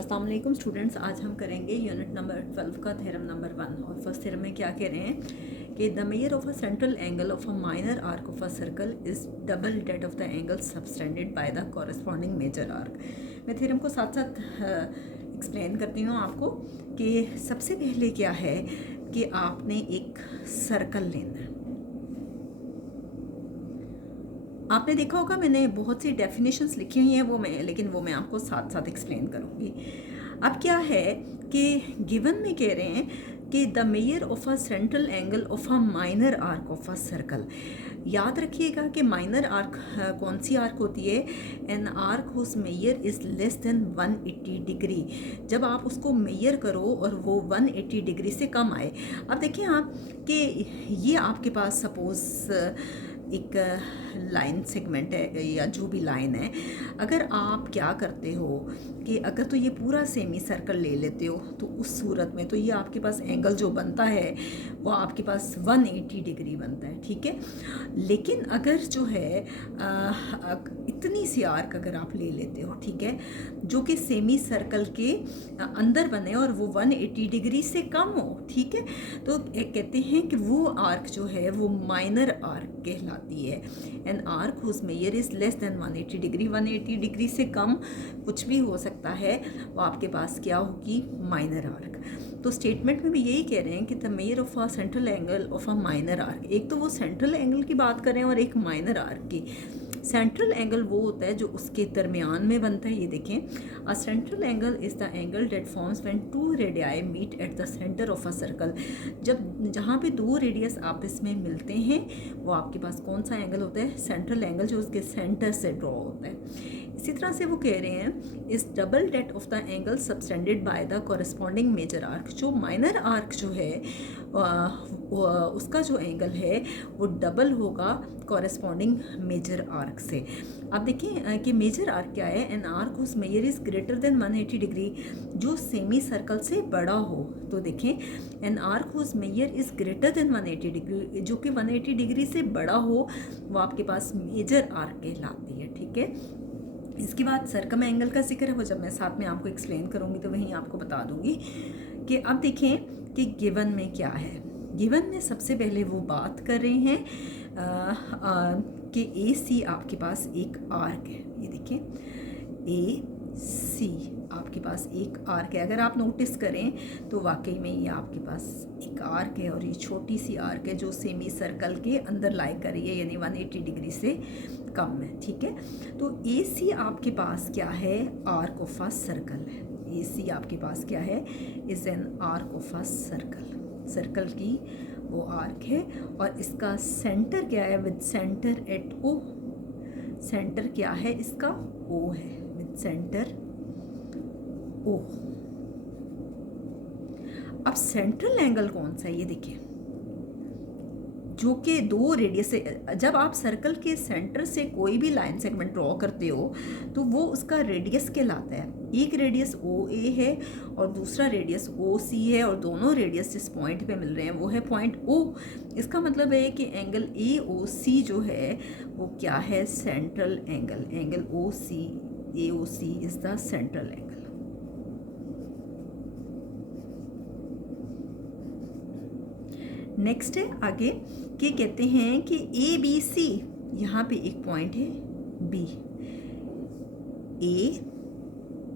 अस्सलाम वालेकुम स्टूडेंट्स, आज हम करेंगे यूनिट नंबर 12 का थ्योरम नंबर 1। और फर्स्ट थ्योरम में क्या कह रहे हैं कि the measure of a central angle of a minor arc of a circle is double that of the angle subtended by the corresponding major arc. मैं theorem को साथ साथ एक्सप्लेन करती हूँ आपको कि सबसे पहले क्या है कि आपने एक सर्कल लेना है। आपने देखा होगा मैंने बहुत सी डेफिनेशंस लिखी हुई हैं लेकिन वो मैं आपको साथ साथ एक्सप्लेन करूँगी। अब क्या है कि गिवन में कह रहे हैं कि the measure of a central angle of a minor arc of a circle. याद रखिएगा कि माइनर आर्क कौन सी आर्क होती है? An arc whose measure is less than 180 degree. जब आप उसको मेजर करो और वो 180 डिग्री से कम आए। अब देखें आप कि ये आपके पास सपोज़ एक लाइन सेगमेंट है या जो भी लाइन है। अगर आप क्या करते हो कि अगर तो ये पूरा सेमी सर्कल ले लेते हो तो उस सूरत में तो ये आपके पास एंगल जो बनता है वो आपके पास 180 डिग्री बनता है, ठीक है। लेकिन अगर जो है इतनी सी आर्क अगर आप ले लेते हो, ठीक है, जो कि सेमी सर्कल के अंदर बने और वो 180 डिग्री से कम हो, ठीक है, तो कहते हैं कि वो आर्क जो है वो माइनर आर्क कहलाती है। An arc whose measure is less than 180 degree. 180 degree से कम कुछ भी हो सकता है, वो आपके पास क्या होगी? Minor arc. तो स्टेटमेंट में भी यही कह रहे हैं कि the measure of a central angle of a minor arc. एक तो वो सेंट्रल एंगल की बात करें और एक माइनर आर्क की। सेंट्रल एंगल वो होता है जो उसके दरमियान में बनता है। ये देखें, a central angle is the angle that forms when two radii meet at the centre of a circle. जब जहाँ पे दो रेडियस आपस में मिलते हैं वो आपके पास कौन सा एंगल होता है? सेंट्रल एंगल, जो उसके सेंटर से ड्रॉ होता है। इसी तरह से वो कह रहे हैं इस double that of the angle subtended by the corresponding major arc. जो माइनर आर्क जो है उसका जो एंगल है वो डबल होगा कॉरेस्पॉन्डिंग मेजर आर्क से। अब देखें कि मेजर आर्क क्या है? An arc whose measure is greater than 180 degree, जो सेमी सर्कल से बड़ा हो। तो देखें, an arc whose measure is greater than 180 degree, जो कि 180 डिग्री से बड़ा हो, वो आपके पास मेजर आर्क कहलाती है, ठीक है। इसके बाद सर्कम एंगल का जिक्र है, वो जब मैं साथ में आपको एक्सप्लेन करूँगी तो वहीं आपको बता दूँगी कि अब देखें कि गिवन में क्या है। गिवन में सबसे पहले वो बात कर रहे हैं कि ए सी आपके पास एक आर्क है। ये देखें, ए सी आपके पास एक आर्क है। अगर आप नोटिस करें तो वाकई में ये आपके पास एक आर्क है और ये छोटी सी आर्क है जो सेमी सर्कल के अंदर लाई कर रही है, यानी 180 डिग्री से कम है, ठीक है। तो ए सी आपके पास क्या है? आर्क ऑफ अ सर्कल है। ए सी आपके पास क्या है? Is an arc of a circle. Circle की वो आर्क है और इसका सेंटर क्या है? With centre at O. Centre क्या है इसका? ओ है, विद सेंटर ओ। अब सेंट्रल एंगल कौन सा है? ये देखिए, जो कि दो रेडियस से, जब आप सर्कल के सेंटर से कोई भी लाइन सेगमेंट ड्रॉ करते हो तो वो उसका रेडियस कहलाता है। एक रेडियस ओ ए है और दूसरा रेडियस ओ सी है, और दोनों रेडियस जिस पॉइंट पे मिल रहे हैं वो है पॉइंट ओ। इसका मतलब है कि एंगल ए ओ सी जो है वो क्या है? Central angle. Angle O C, A O C is the central angle. Next है आगे कि कहते हैं कि ए बी सी, यहाँ पे एक पॉइंट है बी, ए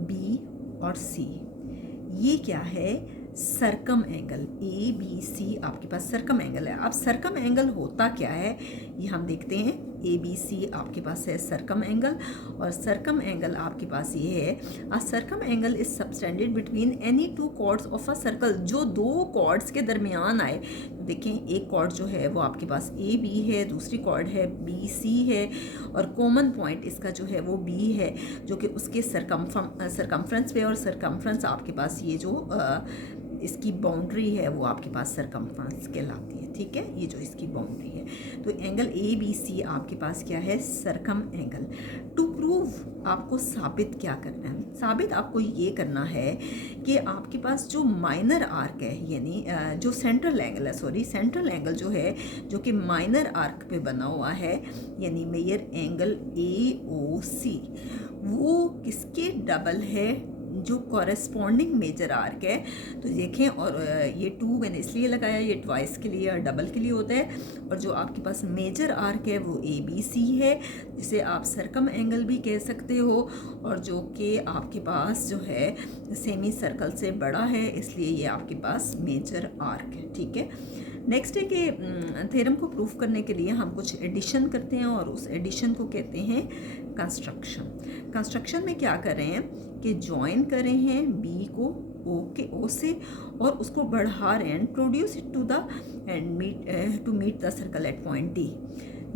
बी और सी, ये क्या है? Circum angle. A B C आपके पास सर्कम एंगल है। अब सर्कम एंगल होता क्या है ये हम देखते हैं। ए बी सी आपके पास है सर्कम एंगल, और सर्कम एंगल आपके पास ये है, a circum angle is subtended between any two chords of a circle. जो दो कॉर्ड्स के दरमियान आए, देखें एक कॉर्ड जो है वो आपके पास ए बी है, दूसरी कॉर्ड है बी सी है, और कॉमन पॉइंट इसका जो है वो बी है, जो कि उसके सरकमफ्रेंस पे, और सरकमफ्रेंस आपके पास ये जो इसकी बाउंड्री है वो आपके पास सरकमफ्रेंस कहलाती है, ठीक है। ये जो इसकी बाउंड्री है, तो एंगल ए बी सी आपके पास क्या है? Circum angle. टू प्रूव आपको साबित क्या करना है? साबित आपको ये करना है कि आपके पास जो माइनर आर्क है, यानी जो सेंट्रल एंगल है, सेंट्रल एंगल जो है जो कि माइनर आर्क पे बना हुआ है, यानी मेजर एंगल ए ओ सी, वो किसके डबल है? जो कॉरेस्पॉन्डिंग मेजर आर्क है, तो देखें, और ये 2 मैंने इसलिए लगाया, ये ट्वाइस के लिए और डबल के लिए होता है। और जो आपके पास मेजर आर्क है वो ABC है, जिसे आप सरकम एंगल भी कह सकते हो, और जो कि आपके पास जो है सेमी सर्कल से बड़ा है, इसलिए ये आपके पास मेजर आर्क है। ठीक है, नेक्स्ट है कि थ्योरम को प्रूफ करने के लिए हम कुछ एडिशन करते हैं, और उस एडिशन को कहते हैं कंस्ट्रक्शन। कंस्ट्रक्शन में क्या कर रहे हैं कि जॉइन कर रहे हैं बी को ओ से, और उसको बढ़ा रहे हैं, produce it to the end to meet the circle at point D.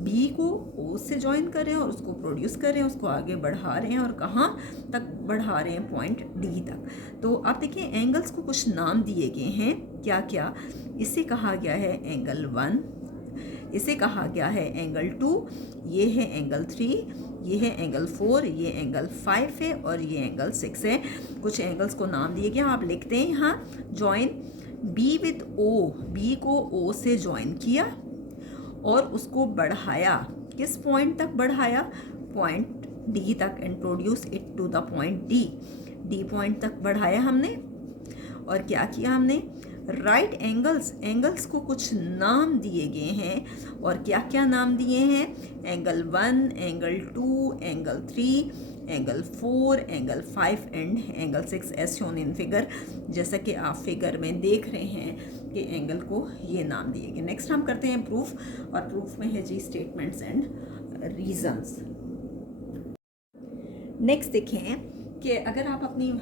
B को ओ से ज्वाइन कर रहे हैं और उसको प्रोड्यूस कर रहे हैं, उसको आगे बढ़ा रहे हैं, और कहाँ तक बढ़ा रहे हैं, पॉइंट डी तक। तो आप देखिए एंगल्स को कुछ नाम दिए गए हैं, क्या क्या, इसे कहा गया है एंगल 1, इसे कहा गया है एंगल 2, ये है एंगल 3, ये है एंगल 4, ये एंगल 5 है, और ये एंगल 6 है। कुछ एंगल्स को नाम दिए गए, आप लिखते हैं यहाँ join B with O, B को ओ से ज्वाइन किया और उसको बढ़ाया, किस पॉइंट तक बढ़ाया, पॉइंट डी तक, and produce it to the point D, D point तक बढ़ाया हमने। और क्या किया हमने, राइट एंगल्स, एंगल्स को कुछ नाम दिए गए हैं, और क्या क्या नाम दिए हैं, angle 1, angle 2, angle 3, angle 4, angle 5 and angle 6 as shown in figure. जैसा कि आप फिगर में देख रहे हैं कि एंगल को ये नाम दिए गए। नेक्स्ट हम करते हैं प्रूफ, और प्रूफ में है जी स्टेटमेंट्स एंड रीजंस। नेक्स्ट देखें कि अगर आप अपनी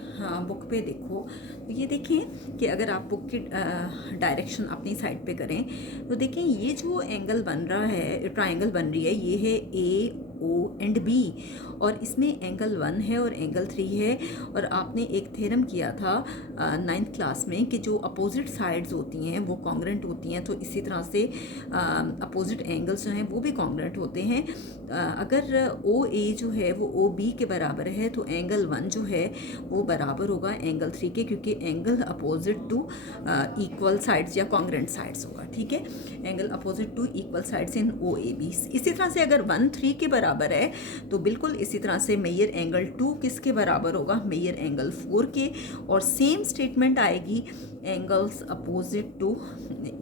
बुक पे देखो, तो ये देखें कि अगर आप बुक की डायरेक्शन अपनी साइड पे करें, तो देखें ये जो एंगल बन रहा है, ट्रायंगल बन रही है, ये है ए ओ एंड बी, और इसमें एंगल 1 है और एंगल 3 है। और आपने एक थ्योरम किया था 9th क्लास में कि जो अपोजिट साइड्स होती हैं वो कॉन्ग्रेंट होती हैं, तो इसी तरह से अपोजिट एंगल्स जो हैं वो भी कॉन्ग्रेंट होते हैं। अगर ओ ए जो है वो ओ बी के बराबर है, तो एंगल 1 जो है वो बराबर होगा एंगल 3 के, क्योंकि angle opposite to equal sides या कॉन्ग्रेंट साइड्स होगा। ठीक है, angle opposite to equal sides in O A B. इसी तरह से अगर 1 3 के बराबर है, तो बिल्कुल इसी तरह से मेजर एंगल 2 किसके बराबर होगा, मेजर एंगल 4 के। और सेम स्टेटमेंट आएगी angles opposite to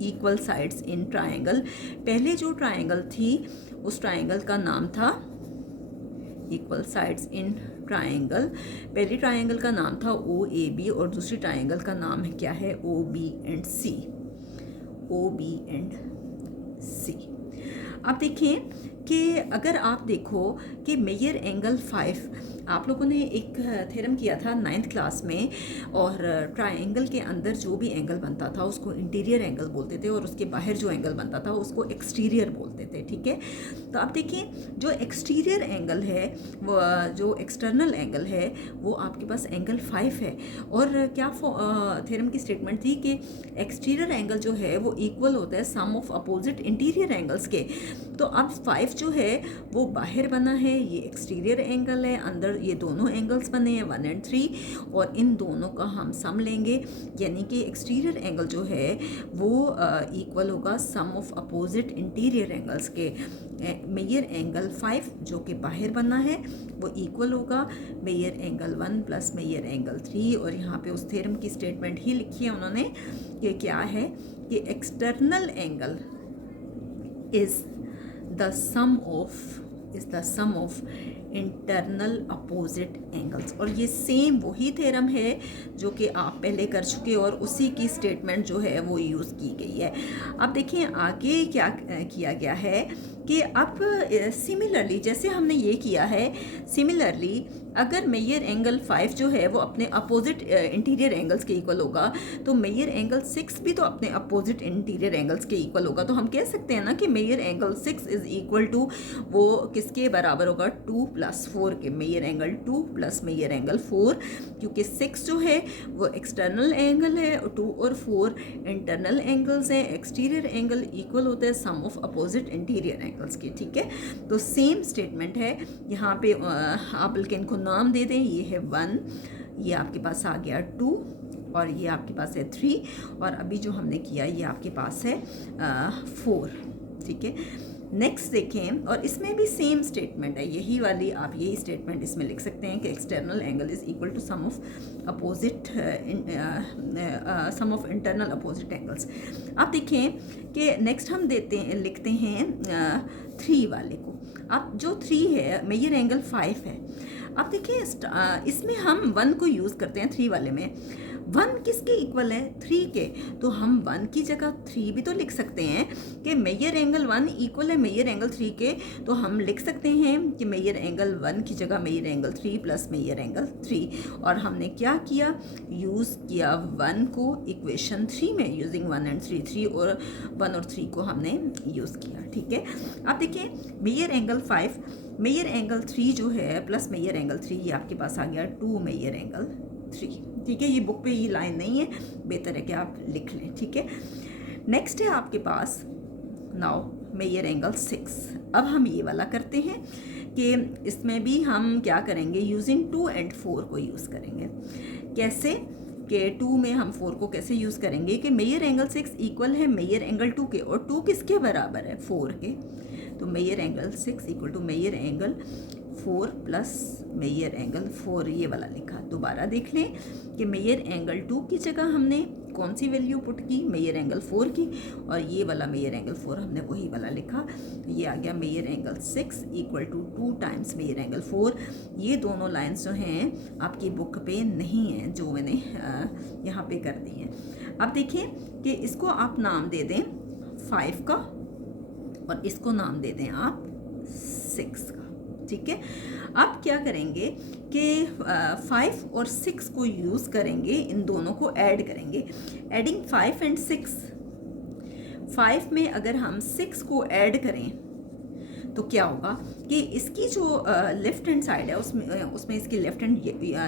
equal sides in triangle. पहले जो ट्रायंगल थी उस ट्रायंगल का नाम था इक्वल साइड्स इन ट्रायंगल। पहली ट्रायंगल का नाम था ओ ए बी, और दूसरी ट्रायंगल का नाम है क्या है, O B and C, O B and C. आप देखिए कि अगर आप देखो कि मेजर एंगल 5, आप लोगों ने एक थ्योरम किया था 9th क्लास में, और ट्रायंगल के अंदर जो भी एंगल बनता था उसको इंटीरियर एंगल बोलते थे, और उसके बाहर जो एंगल बनता था उसको एक्सटीरियर बोलते थे। ठीक है, तो आप देखिए जो एक्सटीरियर एंगल है, वो जो एक्सटर्नल एंगल है, वो आपके पास एंगल 5 है। और क्या थ्योरम की स्टेटमेंट थी कि एक्सटीरियर एंगल जो है वो इक्वल होता है सम ऑफ अपोजिट इंटीरियर एंगल्स के। तो अब 5 जो है वो बाहर बना है, ये एक्सटीरियर एंगल है, अंदर ये दोनों एंगल्स बने हैं 1 और 3, और इन दोनों का हम सम लेंगे, यानी कि एक्सटीरियर एंगल जो है वो इक्वल होगा sum of opposite interior angles के। मेजर एंगल 5 जो कि बाहर बना है वो इक्वल होगा major angle 1 plus major angle 3। और यहाँ पे उस थ्योरम की स्टेटमेंट ही लिखी है उन्होंने कि क्या है कि external angle is the sum of internal opposite angles। और ये सेम वही थ्योरम है जो कि आप पहले कर चुके, और उसी की स्टेटमेंट जो है वो यूज़ की गई है। अब देखिए आगे क्या किया गया है कि अब सिमिलरली जैसे हमने ये किया है, सिमिलरली अगर मेजर एंगल 5 जो है वो अपने अपोजिट इंटीरियर एंगल्स के इक्वल होगा, तो मेजर एंगल 6 भी तो अपने अपोजिट इंटीरियर एंगल्स के इक्वल होगा। तो हम कह सकते हैं ना कि major angle 6 is equal to, वो किसके बराबर होगा, 2 + 4 के, major angle 2 plus major angle 4, क्योंकि 6 जो है वो एक्सटर्नल एंगल है, 2 और 4 इंटरनल एंगल्स हैं। एक्सटीरियर एंगल इक्वल होता है सम ऑफ अपोजिट इंटीरियर एंगल्स के। ठीक है, तो सेम स्टेटमेंट है यहाँ पे, आप बल्कि इनको नाम दे दें, ये है 1, ये आपके पास आ गया 2, और ये आपके पास है 3, और अभी जो हमने किया ये आपके पास है 4। ठीक है, नेक्स्ट देखें, और इसमें भी सेम स्टेटमेंट है, यही वाली आप यही स्टेटमेंट इसमें लिख सकते हैं कि external angle is equal to sum of opposite sum of internal opposite angles. आप देखें कि नेक्स्ट हम लिखते हैं 3 वाले को। अब जो 3 है मेजर एंगल 5 है। आप देखिए इसमें हम 1 को यूज़ करते हैं 3 वाले में। 1 किसके इक्वल है? 3 के। तो हम 1 की जगह 3 भी तो लिख सकते हैं कि मेजर एंगल 1 इक्वल है मेजर एंगल 3 के। तो हम लिख सकते हैं कि मेजर एंगल 1 की जगह major angle 3 plus major angle 3। और हमने क्या किया? यूज़ किया 1 को इक्वेशन 3 में यूजिंग 1 एंड 3, 3 और 1 और 3 को हमने यूज़ किया। ठीक है, आप देखिए मेजर एंगल 5 मेजर एंगल 3 जो है प्लस मेजर एंगल 3, ये आपके पास आ गया 2 मेजर एंगल 3। ठीक है, ये बुक पे ये लाइन नहीं है, बेहतर है कि आप लिख लें। ठीक है, नेक्स्ट है आपके पास नाउ मेजर एंगल 6। अब हम ये वाला करते हैं कि इसमें भी हम क्या करेंगे? यूजिंग 2 एंड 4 को यूज़ करेंगे। कैसे कि 2 में हम 4 को कैसे यूज़ करेंगे कि मेजर एंगल 6 इक्वल है मेजर एंगल 2 के, और 2 किसके बराबर है? 4 के। तो major angle 6 equal to major angle 4 plus major angle 4, ये वाला लिखा। दोबारा देख लें कि मेजर एंगल 2 की जगह हमने कौन सी वैल्यू पुट की? मेजर एंगल 4 की, और ये वाला मेजर एंगल 4 हमने वही वाला लिखा। ये आ गया major angle 6 equal to 2 times major angle 4। ये दोनों लाइन्स जो हैं आपकी बुक पे नहीं हैं, जो मैंने यहाँ पे कर दी हैं। अब देखें कि इसको आप नाम दे दें 5 का, और इसको नाम दे दें आप 6 का। ठीक है, अब क्या करेंगे कि 5 और 6 को यूज़ करेंगे, इन दोनों को ऐड करेंगे। एडिंग 5 एंड 6, 5 में अगर हम 6 को ऐड करें तो क्या होगा कि इसकी जो लेफ्ट हैंड साइड है उसमें इसकी लेफ्ट हैंड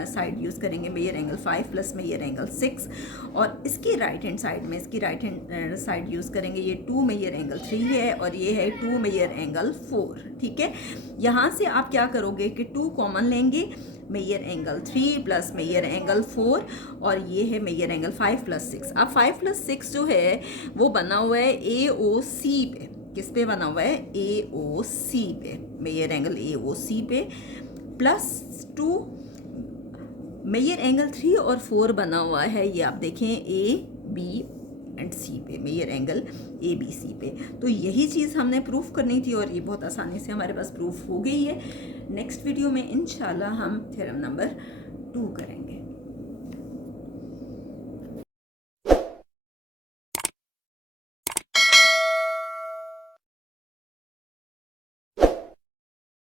साइड यूज़ करेंगे major angle 5 plus major angle 6, और इसकी राइट हैंड साइड में इसकी राइट हैंड साइड यूज़ करेंगे। ये 2 मेजर एंगल 3 है और ये है 2 मेजर एंगल 4। ठीक है, यहाँ से आप क्या करोगे कि 2 कॉमन लेंगे, major angle 3 plus major angle 4, और ये है मेजर एंगल 5 प्लस 6। अब 5 प्लस 6 जो है वो बना हुआ है AOC पे। किस पे बना हुआ है? AOC पे, मेजर एंगल AOC पे, प्लस 2 मेजर एंगल 3 और 4 बना हुआ है, ये आप देखें AB एंड C पे, मेजर एंगल ABC पे। तो यही चीज़ हमने प्रूफ करनी थी और ये बहुत आसानी से हमारे पास प्रूफ हो गई है। नेक्स्ट वीडियो में इंशाल्लाह हम थ्योरम नंबर 2 करेंगे।